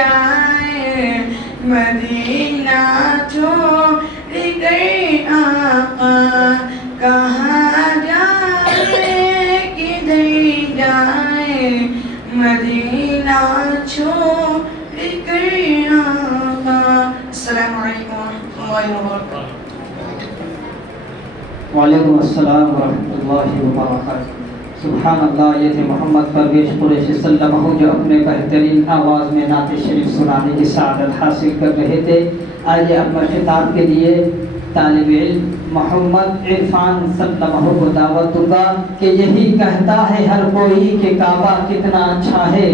جائے مدینہ چھوڑ کر آقا کہاں جائے کدھر جائے مدینہ چھوڑ کر آقا۔ السلام علیکم ورحمۃ اللہ وبرکاتہ۔ وعلیکم السلام ورحمۃ اللہ وبرکاتہ۔ سبحان اللہ، یہ تھے محمد پرویز قریشی صلی اللہ علیہ وسلم جو اپنے بہترین آواز میں نعت شریف سنانے کی سعادت حاصل کر رہے تھے۔ آئیے اب میں خطاب کے لیے طالب علم محمد عرفان صلی اللہ علیہ وسلم کو دعوت دوں گا کہ یہی کہتا ہے ہر کوئی کہ کعبہ کتنا اچھا ہے،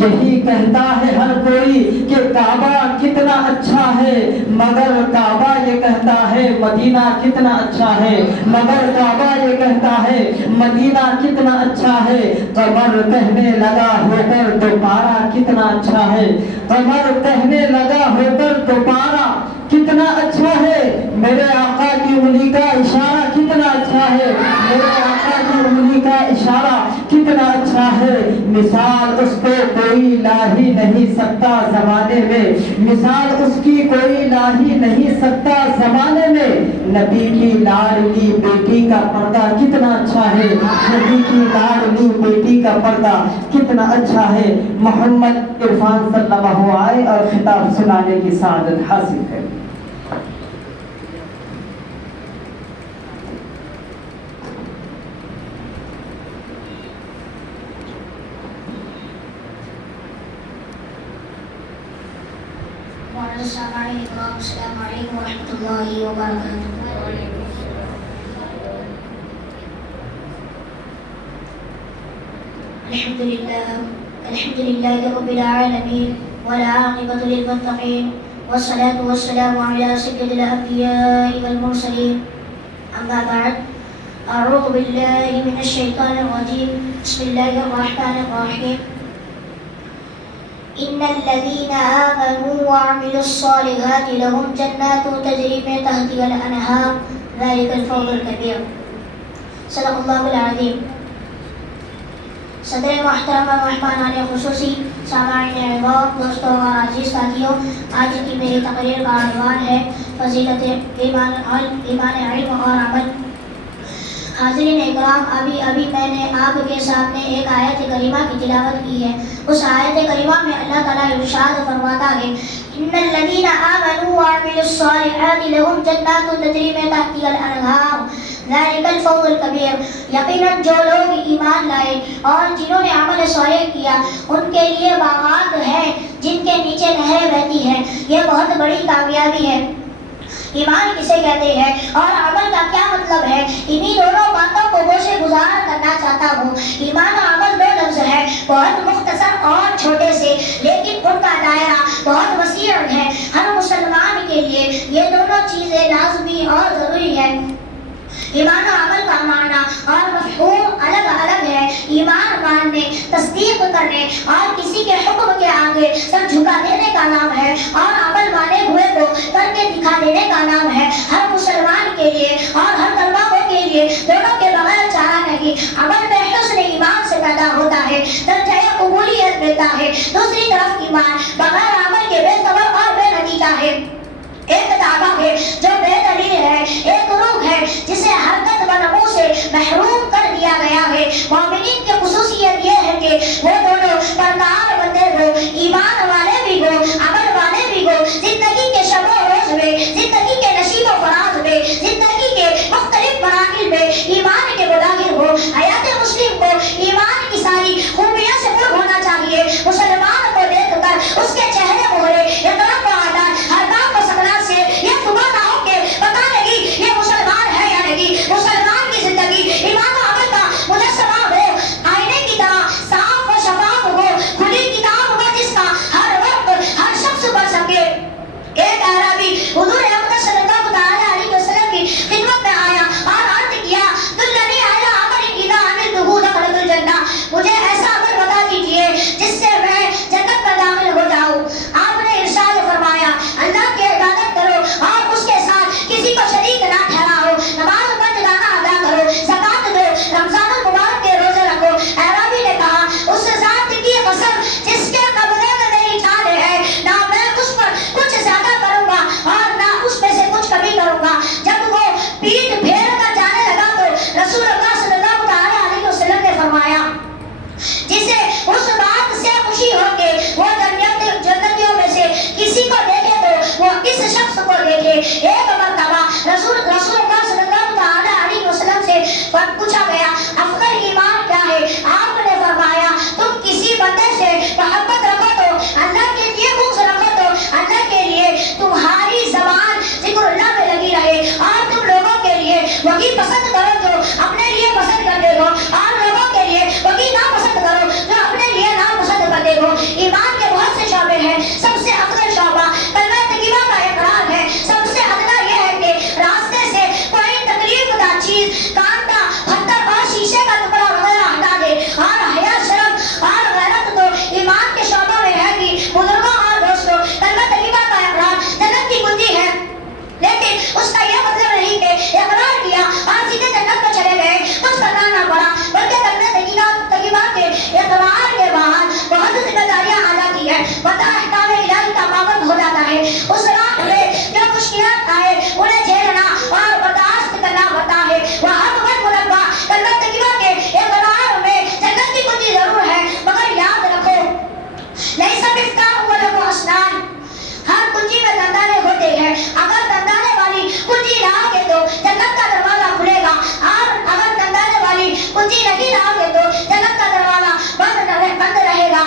یہی کہتا ہے ہر کوئی کہ کعبہ کتنا اچھا ہے، مگر کعبہ یہ کہتا ہے مدینہ کتنا اچھا ہے، مگر کعبہ یہ کہتا ہے مدینہ کتنا اچھا ہے۔ قمر کہنے لگا ہو کر تو پارا کتنا اچھا ہے، قمر کہنے لگا ہو کر تو پارا کتنا اچھا ہے، میرے آقا کی انگلی کا اشارہ کتنا اچھا ہے، میرے آقا کی انگلی کا اشارہ کتنا اچھا ہے۔ مثال اس کو کوئی لا ہی نہیں سکتا زمانے میں، مثال اس کی کوئی لا ہی نہیں سکتا زمانے میں۔ نبی کی لاڈلی بیٹی کا پردہ کتنا اچھا ہے، نبی کی لاڈلی بیٹی کا پردہ کتنا اچھا ہے۔ محمد عرفان صلی اللہ علیہ وسلم آئے اور خطاب سنانے کی سعادت حاصل ہے۔ السلام علیکم ورحمۃ اللہ وبرکاتہ۔ الحمد للہ رب العالمین والعاقبۃ للمتقین والصلاة والسلام علی سید الانبیاء والمرسلین، اما بعد، اعوذ باللہ من الشیطان الرجیم، بسم اللہ الرحمن الرحیم۔ ان الذين آمنوا وعملوا الصالحات لهم جنات تجري من تحتها الانهار ذلك الفوز الكبير۔ صدق اللہ العظیم۔ صدر محترم اور مہمانان خصوصی، سامعین اعزاز، دوستوں اور عزیز ساتھیوں، آج کی میری تقریر کا عنوان ہے فضیلت ایمان علم اور عمل۔ حاضرین اکرام، ابھی میں نے آپ کے سامنے ایک آیت کریمہ کی تلاوت کی ہے۔ اس آیت کریمہ میں اللہ تعالیٰ ارشاد فرماتا ہے، ان الذین آمنوا وعملوا الصالحات لهم جنات تجری من تحتها الانہار ذلک الفوز الکبیر۔ یقیناً جو لوگ ایمان لائے اور جنہوں نے عمل صالح کیا، ان کے لیے باغات ہیں جن کے نیچے نہریں بہتی ہیں، یہ بہت بڑی کامیابی ہے۔ ایمان کسے کہتے ہیں اور عمل کا کیا مطلب ہے، انہی دونوں باتوں کو گوشے گزار کرنا چاہتا ہوں۔ ایمان اور عمل دو لفظ ہیں، بہت مختصر اور چھوٹے سے، لیکن ان کا دائرہ بہت وسیع ہے۔ ہر مسلمان کے لیے یہ دونوں چیزیں لازمی اور ضروری ہے۔ ایمان و عمل کا معنی اور مفہوم الگ الگ ہے۔ ایمان ماننے، تصدیق کرنے اور کسی کے حکم کے آگے سر جھکا دینے کا نام ہے، اور عمل مانے ہوئے کو کر کے دکھا دینے کا نام ہے۔ ہر مسلمان کے لیے اور ہر طلباء کے لیے دونوں کے بغیر چارہ نہیں۔ عمل میں حسن ایمان سے پیدا ہوتا ہے، درجہ قبولیت ملتا ہے۔ دوسری طرف ایمان بغیر عمل کے بے ثمر اور بے نتیجہ ہے۔ ایک دعویٰ ہے جو بے دلیل ہے، ایک روح ہے جسے حرکت و نمو سے محروم کر دیا گیا ہے۔ مومنین کی خصوصیت یہ ہے کہ وہ دونوں پرکار بندے ہو، ایمان والے بھی ہو، عمل والے بھی ہو۔ زندگی کے شب و روز میں، زندگی کے نشیب و فراز میں، زندگی کے مختلف مراحل میں ایمان کے مظاہر ہو۔ حیات مسلم کو ایمان کی ساری خوبیوں سے پر ہونا چاہیے۔ مسلمان کو دیکھ کر اس کے چہرے بندہ احکام الہی کا پابند ہو جاتا ہے. اس رات میں جو مشکلات آئے انہیں جھیلنا اور برداشت کرنا پڑتا ہے. وہاں تمہیں منبع کلمہ طیبہ کے اقرار میں جنت کی کنجی ضرور ہے، مگر یاد رکھو لیس مفتاح وله اسنان، ہر کنجی میں دندانے ہوتے ہیں. اگر دندانے والی کنجی لاؤگے تو جنت کا دروازہ کھلے گا، اور اگر دندانے والی کنجی نہیں لاؤگے تو جنت کا دروازہ بند رہے گا.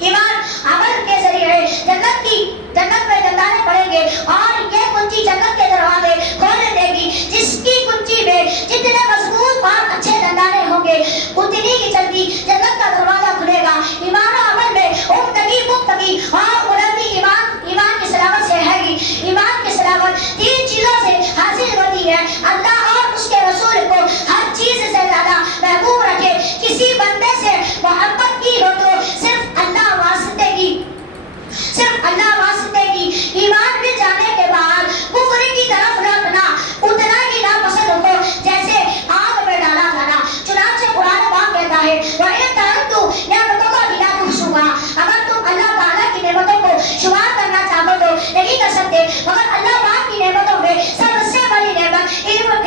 ایمان عمل کے ذریعے جنت میں دندانے پڑیں گے اور یہ کنجی جنت کے دروازے کھولنے دے گی. جس کی کنجی میں جتنے مضبوط اور اچھے دندانے ہوں گے اتنی ہی جلدی جنت کا دروازہ کھلے گا. ایمان و عمل میں عمدگی پختگی اور بلندی ایمان کی سلامت سے ہے گی. ایمان کی سلامت 3 چیزوں سے حاصل ہوتی ہے: اللہ اور اس کے رسول کو ہر چیز سے زیادہ محبوب رکھے. کسی بندے سے محبت کی ہو تو صرف اللہ واسطے کی. ایمان میں جانے کے بعد کفر کی طرف لوٹنا اتنا ہی ناپسند ہو جیسے آگ میں ڈالا جانا. چنانچہ قرآن پاک کہتا ہے وَإِن تَعُدُّوا نِعْمَتَ اللَّهِ لَا تُحْصُوهَا، اگر تم اللہ تعالیٰ کی نعمتوں کو شمار کرنا چاہو تو نہیں کر سکتے. مگر اللہ پاک کی نعمتوں میں سب سے بڑی نعمت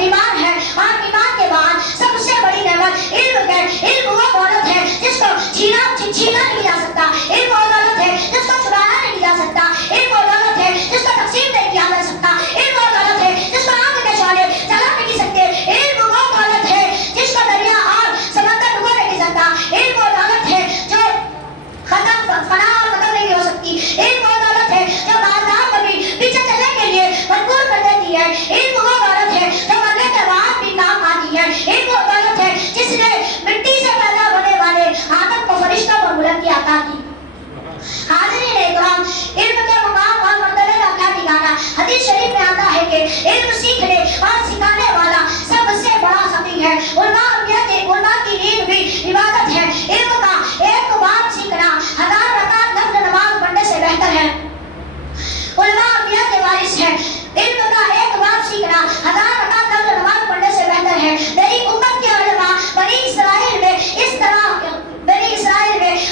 ایمان ہے، اور ایمان کے بعد سب سے بڑی نعمت علم ہے. علم وہ دولت ہے جس کو چھینا نہیں جا سکتا. علم وہ دولت ہے جس کو چھپایا نہیں جا سکتا. علم وہ دولت ہے جس کو تقسیم نہیں کیا جا سکتا. علم وہ دولت ہے جس کو آنکھ کے شعلے جلا نہیں سکتے. علم وہ دولت ہے جس کو دریا اور سمندر ڈبو نہیں سکتا. علم وہ دولت ہے جو فنا اور ختم نہیں ہو سکتی. علم وہ دولت ہے جو بازار کو بھی پیچھے چلنے کے لیے مجبور کر دیتی ہے. علم وہ دولت ہے جو مرنے کے بعد بھی کام آتی ہے. علم وہ دولت ہے جس نے مٹی سے پیدا ہونے والے آدم کو فرشتوں پر بلندی عطا کی. حاضرین اکرام، علم کے مقام اور مرتبے کا کیا ٹھکانا. حدیث شریف میں آتا ہے کہ علم سیکھنے اور سکھانے والا سب سے بڑا سخی ہے. علماء کی نیند بھی عبادت ہے. علم کا ایک بات سیکھنا 1000 رکعت نفل نماز پڑھنے سے بہتر ہے. علماء انبیاء کے وارث ہیں. علم کا ایک بات سیکھنا 1000 رکعت نفل نماز پڑھنے سے بہتر ہے. میری امت کے علماء بنی اسرائیل میں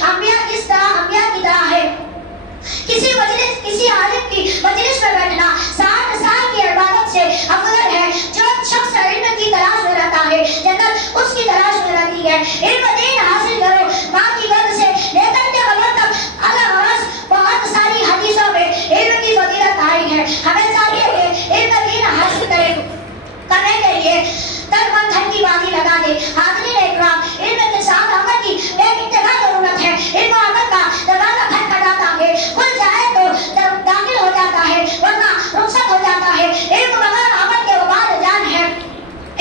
انبیاء کی طرح ہے. کسی عالم کی مجلس میں بیٹھنا 60 سال کی عبادت سے افضل ہے. جو شخص علم کی تلاش میں رہتا ہے جنت اس کی تلاش میں رہتی ہے. علم دین حاصل کرو ماں کی گود سے لے کر کے قبر تک. الغرض بہت ساری حدیثوں میں علم کی فضیلت آئی ہے. ہمیں چاہیے کہ علم دین حاصل کرنے کے لیے تن من دھن کی بازی لگا دے. حاضرین اکرام، علم کے ساتھ عمل کی ایک انتہا ضرورت ہے. علم و عمل کا دروازہ کھٹکھٹاتا ہے، کھل جائے تو داخل ہو جاتا ہے ورنہ رخصت ہو جاتا ہے. علم بغیر عمل کے وبال جان ہے.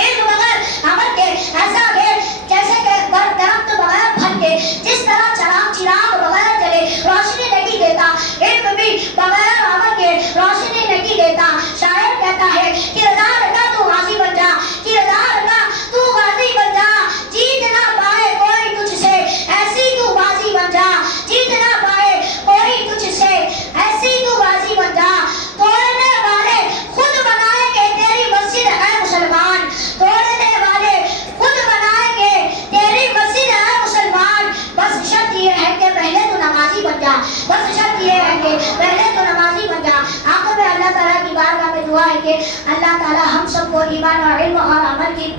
علم بغیر عمل کے ایسا ہے جیسے کہ درخت بغیر پھل کے. جس طرح چراغ بغیر جلے روشنی نہیں دیتا، علم بھی بغیر عمل کے روشنی نہیں دیتا. شاعر کہتا ہے کردار کا تو غازی بن جا، کردار کا تو غازی بن جا. جیت نہ پائے کوئی تجھ سے ایسی تو بازی بن جا. جیت نہ پائے کوئی تجھ سے ایسی تو بازی بن جا. توڑنے والے خود بنائیں گے تیری مسجد اے مسلمان. توڑنے والے خود بنائیں گے تیری مسجد اے مسلمان. بس شرط یہ ہے کہ پہلے تو نمازی بن جا. بس شرط یہ ہے کہ پہلے تو نمازی بن جا. آخر میں اللہ تعالیٰ کی بارگاہ میں دعا ہے کہ اللہ تعالیٰ ہم سب کو ایمان اور علم اور عمل کی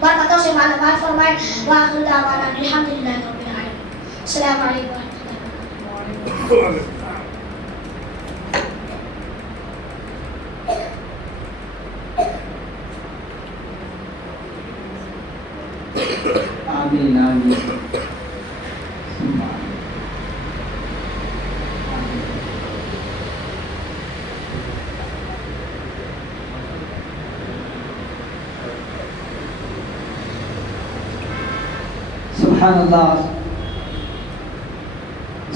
برکتوں سے مالامال فرمائے. وآخر دعوانا الحمدللہ رب العالمین. السلام علیکم ورحمۃ اللہ. آمین آمین. سبحان اللہ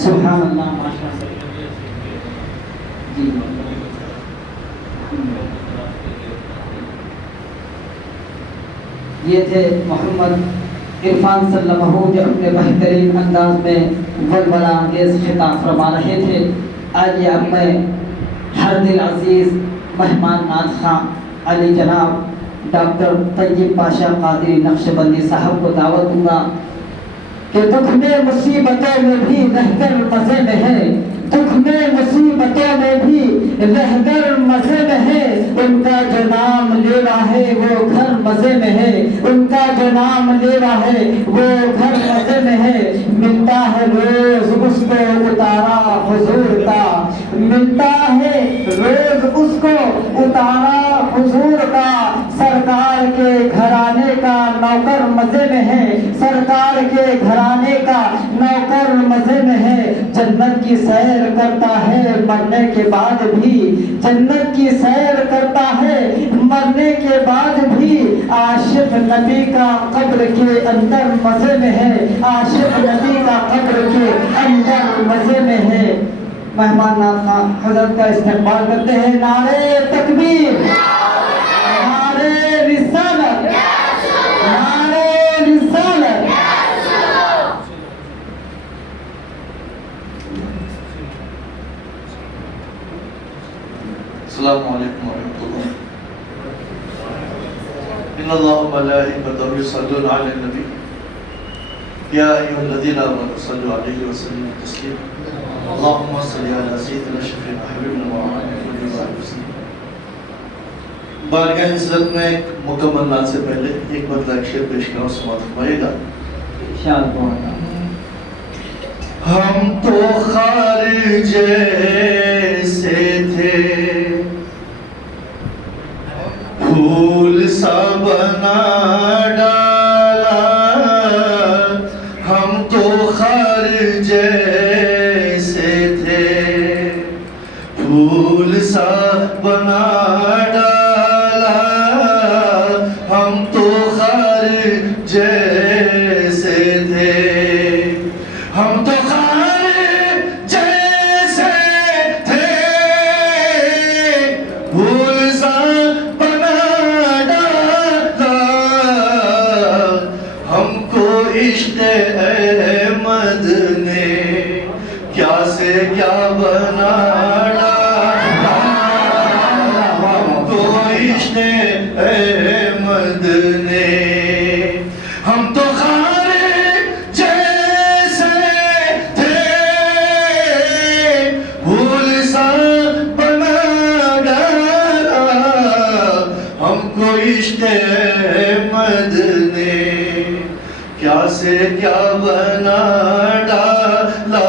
سبحان اللہ. ماشاء اللہ جی. یہ تھے محمد عرفان صلی اللہ علیہ وسلم جو اپنے بہترین انداز میں ولولہ انگیز خطاب فرما رہے تھے. آئیے اب میں ہر دل عزیز مہمان ناز خان علی جناب ڈاکٹر طیب پاشا قادری نقشبندی صاحب کو دعوت دوں گا کہ دکھ میں مصیبتوں میں بھی رہ کر مزے میں ہے. دکھ میں مصیبتوں میں بھی رہبر مزے میں ہے، ان کا جو نام لیوا ہے وہ گھر مزے میں ہے، ان کا جو نام لیوا ہے وہ گھر مزے میں ہے، ملتا ہے روز اس کو اتارا حضور کا، ملتا ہے روز اس کو اتارا حضور کا، سرکار کے گھرانے کا نوکر مزے میں ہے، سرکار کے گھرانے کا نوکر مزے میں ہے، جنت کی سیر کرتا ہے مرنے کے بعد بھی، جنت کی سیر کرتا ہے مرنے کے بعد بھی، عاشق نبی کا قبر کے اندر مزے میں ہے، عاشق نبی کا قبر کے اندر مزے میں ہے۔ مہمان حضرت کا استقبال کرتے ہیں، نعرے تکبیر، نعرے رسالت، نعرے رسالت۔ السلام علیکم ورحمۃ اللہ۔ ان اللہ وملائکتہ یصلون علی النبی یا ایھا الذین آمنوا صلوا علیہ وسلموا تسلیما اللهم صل علی سیدنا شفیعنا حبیبنا محمد وسلم۔ بارگاہ عزت میں مکمل نعت سے پہلے ایک مرتبہ ایک شعر پیش کروں، سماعت فرمائیے گا۔ ارشاد فرمائیے۔ ہم تو خارجے سے تھے، پھول سا بنا ڈالا، ہم تو خارجے سے تھے، پھول سا بنا ڈالا، ہم تو خارجے سے تھے، ہم تو خارجے سے تھے، پھول سا عشق احمد نے کیا سے کیا بنا ڈالا، ہم کو عشق احمد نے، ہم تو خارجے سے تھے، پھول سا بنا ڈالا، ہم کو عشق احمد نے کیا سے کیا بنا ڈالا،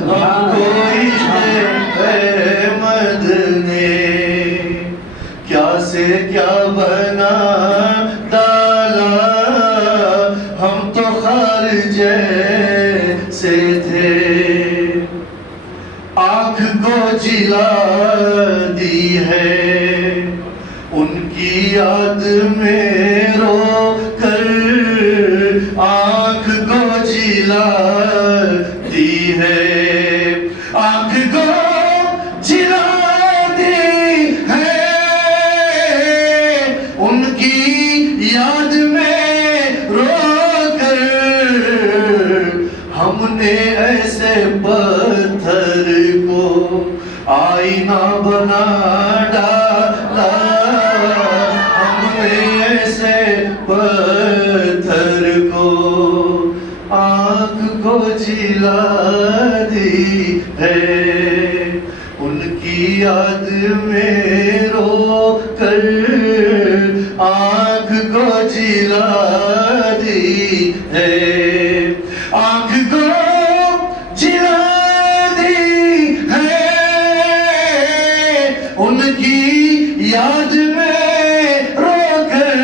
ہم کو عشق احمد نے کیا سے کیا بنا ڈالا، ہم تو خارجے سے تھے، آنکھ کو جلا دی ہے ان کی یاد میں رو کر، آنکھ کو جلا دی ہے، آنکھ کو جلا دی ہے ان کی یاد میں رو کر، ہم نے ایسے پتھر کو آئینہ بنا ڈالا، ہم نے ایسے پتھر کو آنکھ کو جلا دی ہے، ان کی یاد میں رو کر، آنکھ کو جلا دی ہے، آنکھ کو جلا دی ہے ان کی یاد میں رو کر،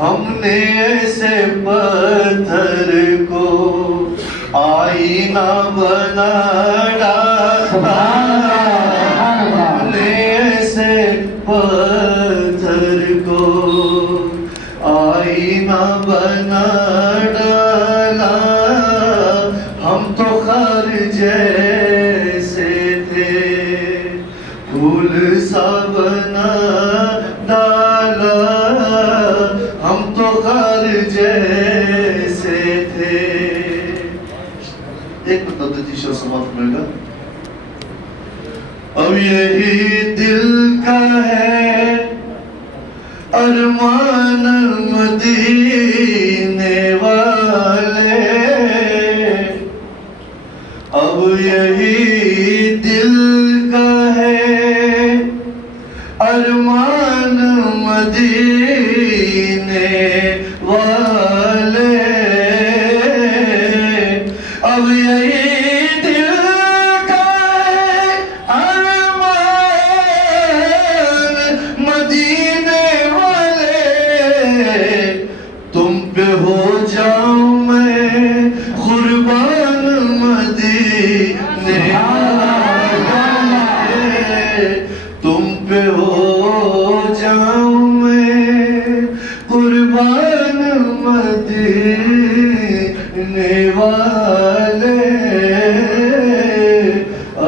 ہم نے ایسے پتھر کو آئینہ بنا ڈالا، ہم نے ایسے پتھر کو آئینہ بنا ڈالا، ہم تو خارجے سے تھے، پھول سا بنا ڈالا، ہم تو خارجے سے تھے۔ ایک مطلب تیسرا سماعت ملے گا۔ اب یہی دل کا ہے ارمان مدینے والے، اب یہی دل کا ہے ارمان مدینے والے، اب یہی دل کا ہے ارمان مدینے والے، تم پہ ہو جاؤں میں قربان مدینے والے، تم پہ ہو جاؤں میں قربان مدینے والے،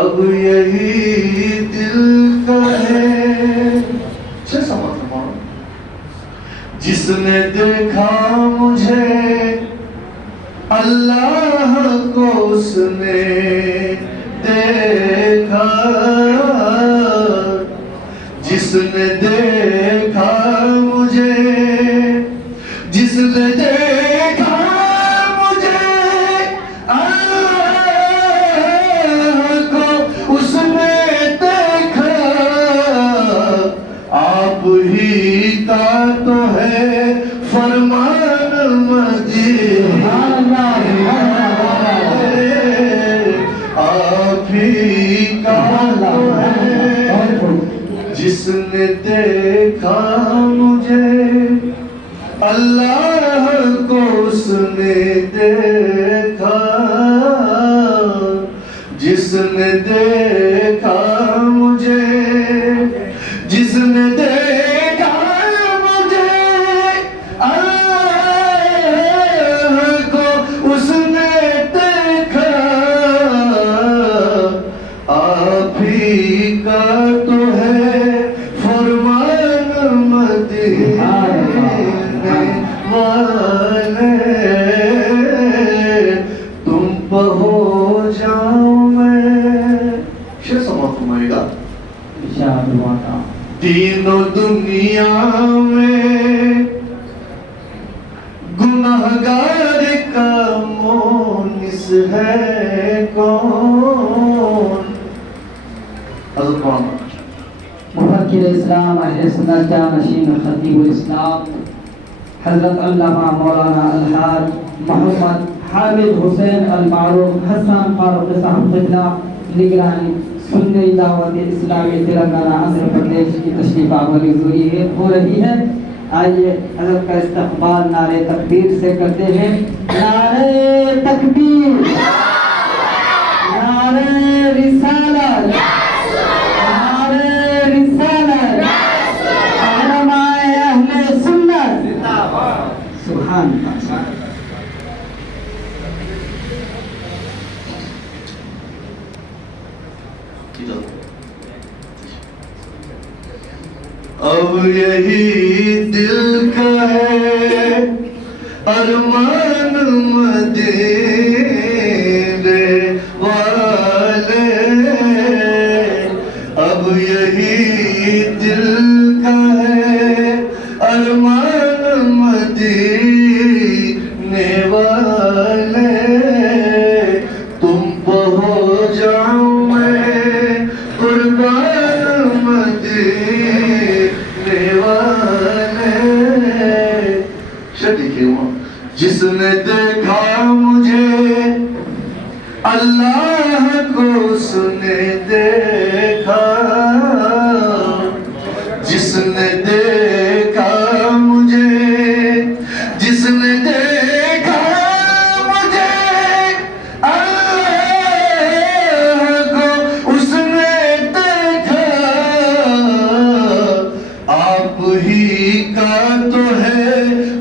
اب یہی دل کا ہے۔ جس نے دیکھا مجھے اللہ کو اس نے دیکھا، جس نے دیکھا مجھے، جس نے دیکھا مجھے اللہ کو اس نے دیکھا، آپ ہی کا تو ہے فرمان مدینے، آپ ہی کا تو ہے، جس نے دیکھا مجھے اللہ کو اس نے دیکھا، جس نے دیکھا مجھے، جس نے دیکھا مجھے اللہ کو اس نے دیکھا، آپ ہی کا تو ہے فرمان مدینے والے، تم پہ ہو جاؤں میں۔ شیر سماعت فرمائے گا۔ دین و دنیا میں گناہگار کا مونس ہے کون؟ حضرت مولانا مفکر اسلام اہل سنت جانشین خطیب الاسلام حضرت علامہ مولانا الحاج محمد حامد حسین المعروف حسن فاروق صاحب قبلہ نگرانی سنی دعوت اسلامی تلنگانہ آندھرا پردیش کی تشریف آوری ہو رہی ہے۔ آئیے حضرت کا استقبال نعرے تکبیر سے کرتے ہیں۔ نعرے تکبیر، نعرے رسالت، نعرے رسالت، علماء اہل سنت، سبحان اللہ۔ اب یہی دل کا ہے ارمان مدینے والے، اب یہی دل کا ہے ارمان مدینے والے، تم پہ ہو جاؤں میں قربان مدینے والے۔ شدیقی ہوا جس نے دیکھا مجھے اللہ کو اس نے دیکھا، جس نے دیکھا مجھے، جس نے دیکھا مجھے اللہ کو اس نے دیکھا، آپ ہی کا تو ہے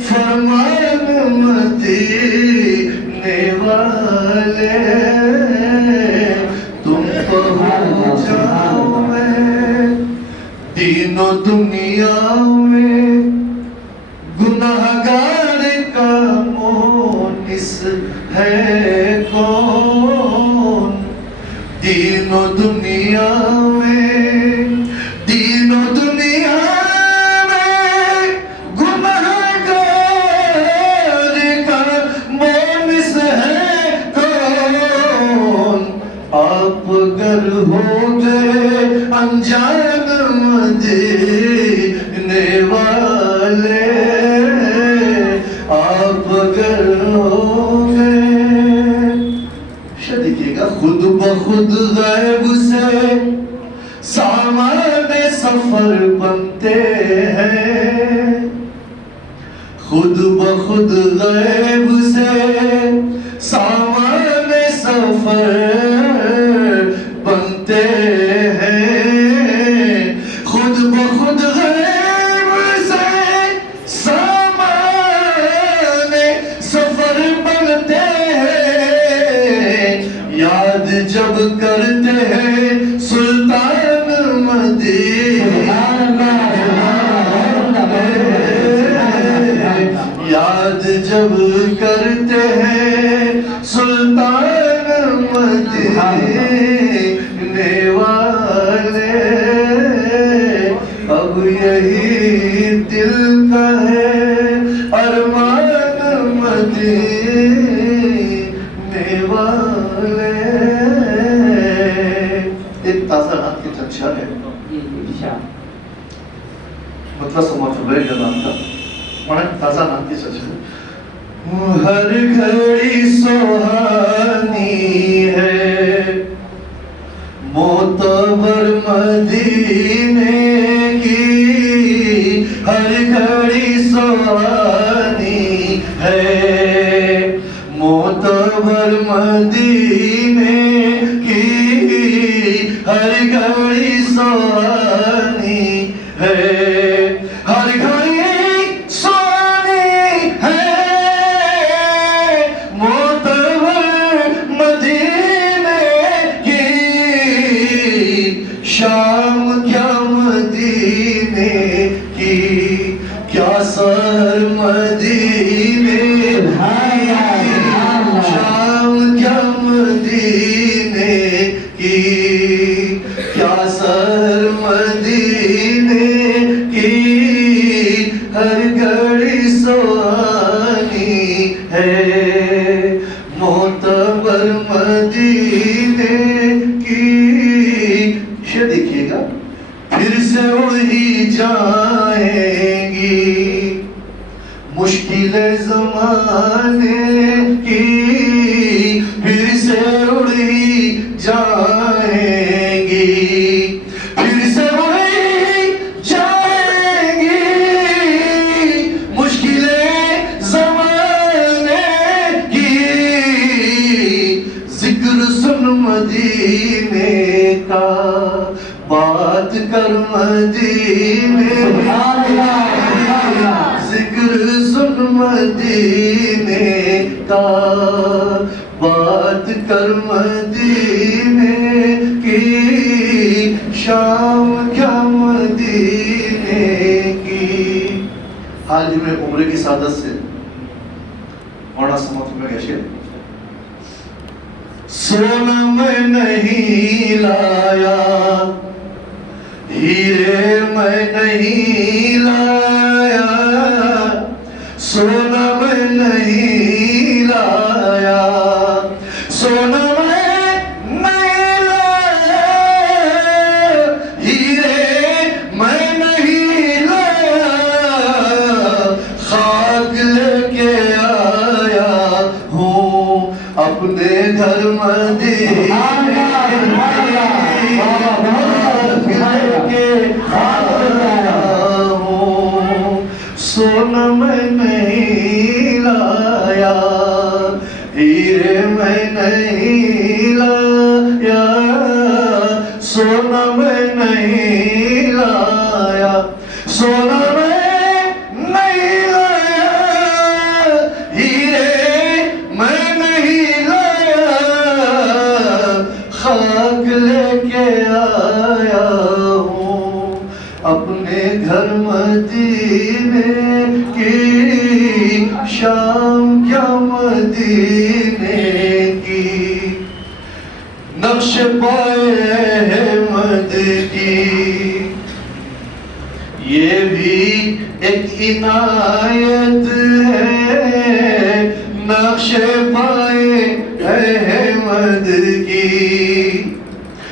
فرمان مدینے والے، تم پہ ہو جاؤں میں دین و دنیا میں گناہگار کا مونس ہے کون؟ دین و دنیا میں، دین و دنیا میں گناہگار کا مونس ہے کون؟ اگر ہو گئے انجان مدینے والے، آپ اگر ہو گئے، دیکھیے گا، خود بخود غیب سے سامان سفر بنتے ہیں، خود بخود غیب سے سامان سفر بنتے ہیں، خود بخود غیب سے سامان سفر بنتے ہیں، یاد جب کرتے ہیں سلطان مدینہ، یاد جب کرتے ہیں سلطان مدینے والے، اب یہی دل کا ہے ارمان مدینے والے۔ ایک تازہ نات کی چرچا ہے، مطلب سمجھ ہوئے جناب کا مانا تازہ نات کی چرچا ہے۔ ہر گھڑی سہانی ہے معتبر مدینے کی، ہر گھڑی سہانی ہے معتبر مدینے کی، ہر گھڑی سہانی ہے، ہر گھڑی سہانی ہے معتبر مدینے کی، شام کیا مدینے کی، کیا سحر مدینے کی، شام کیا مدینے کی، کیا سحر مدینے کی، ہر گھڑی سہانی ہے معتبر مدینے کی۔ یہ دیکھیے گا، پھر سے اڑی جائیں گی مشکل زمانے کی، پھر سے اڑی جائیں گی، پھر سے اڑی جائیں گی مشکل زمانے کی، ذکر سن مدینے کا، بات کر مدینے کا، ذکر سن مدینے کا، بات کر مدینے کی، شام کیا مدینے کی۔ حال ہی میں عمرے کی سعادت سے مولانا سمت میں گئے، سونا میں نہیں لایا، ہیرے میں نہیں لایا، سونا میں نہیں لایا، سونا میں نہیں لایا، ہیرے میں نہیں لایا، خاک لے کے آیا ہوں اپنے گھر مدینے، سونا میں نہیں لایا، ہیرے میں نہیں لایا، سونا میں نہیں لایا، سونا میں نہیں لایا، ہیرے میں نہیں لایا، خاک لے کے آیا ہوں اپنے گھر مدینے کی، شام کیا مدینے کی، نقش پائے احمد کی، یہ بھی ایک عنایت ہے، نقش پائے احمد کی،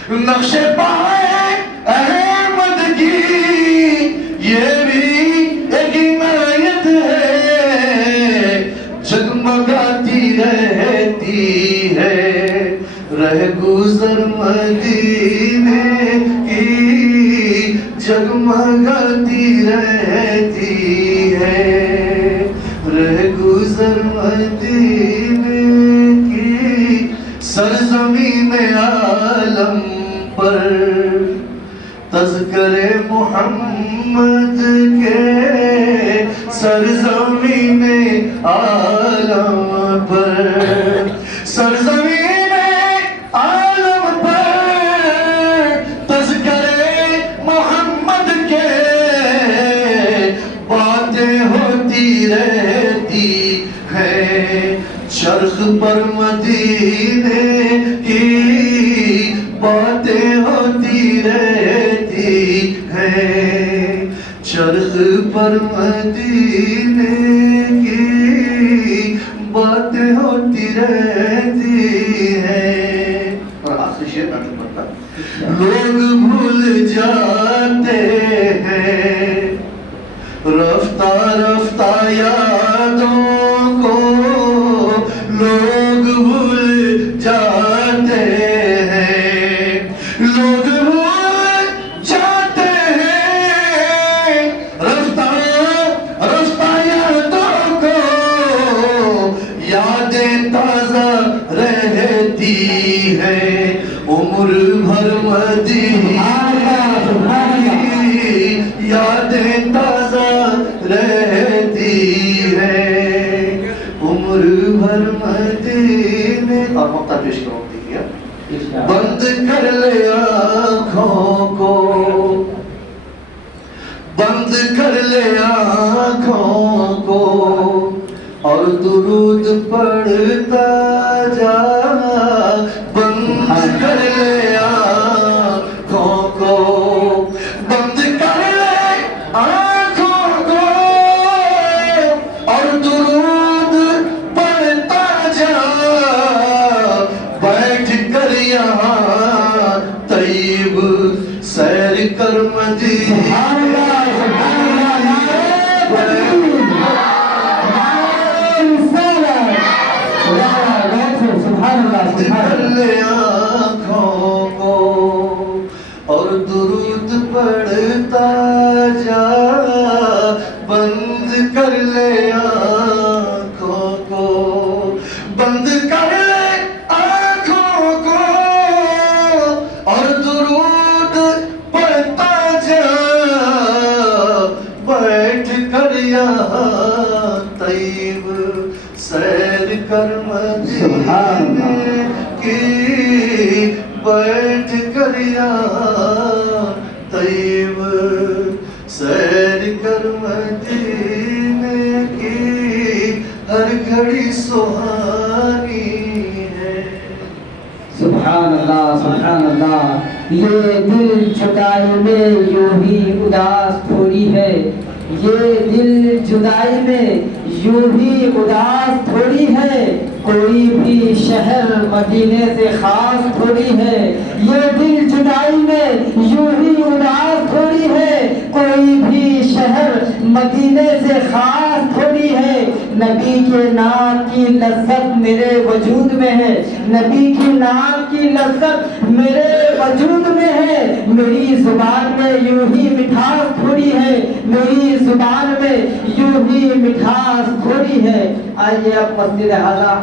نقش پائے احمد کی یہ بھی ایک عنایت ہے، جگمگاتی رہتی ہے رہ گزر مدینے کی، جگمگاتی رہتی ہے رہ گزر مدینے کی، سرزمین عالم پر تذکر محمد کے، سرزمین عالم پر، سرزمین عالم پر تذکر محمد کے، باتیں ہوتی رہتی ہیں چرخ پر مدینے کی، باتیں ہوتی رہتی ہیں چرخ پر مدینے کی، باتیں ہوتی رہتی ہیں۔ اور آخری شعر میں پڑھتا، لوگ بھول جاتے ہیں رفتہ رفتہ یادوں کو، لوگ بھول جاتے ہیں، لوگ بھول جاتے ہیں رفتہ رفتہ یادوں کو، یادیں تازہ رہتی ہیں عمر بھر مدینے، یادیں تازہ رہتی ہیں عمر بھر مدینے۔ اور موقع پیش کرو دیکھیے، بند کر لے آنکھوں کو، بند کر لے آنکھوں کو، اور درود پڑھتا جا، بند کر لے آنکھوں کو، بند کر لے آنکھوں کو، اور درود پڑھتا جا، بیٹھ کر یہاں طیب سیر کر مدینے، کر لے آنکھوں کو، اور درود پڑھتا جا، بند کر لے آنکھوں کو، بند کر لے آنکھوں کو، اور درود پڑھتا جا، بیٹھ کر یہاں طیب سیر کر مدینے کی، بیٹھ کر یہاں طیب سیر کر مدینے کی، ہر گھڑی سہانی ہے۔ سبحان اللہ سبحان اللہ، یہ دل جدائی میں یوں ہی اداس تھوڑی ہے، یہ دل جدائی میں یوں ہی اداس تھوڑی ہے، کوئی بھی شہر مدینے سے خاص تھوڑی ہے، یہ دل جدائی میں یوں ہی اداس تھوڑی ہے، کوئی بھی شہر مدینے سے خاص تھوڑی ہے، نبی کے نام کی لذت میرے وجود میں ہے، نبی کی نام کی لذت میرے وجود میں ہے، میری زبان میں یوں ہی مٹھاس تھوڑی ہے، میری زبان میں یوں ہی مٹھاس تھوڑی ہے۔ آئیے اب مسجد اعلیٰ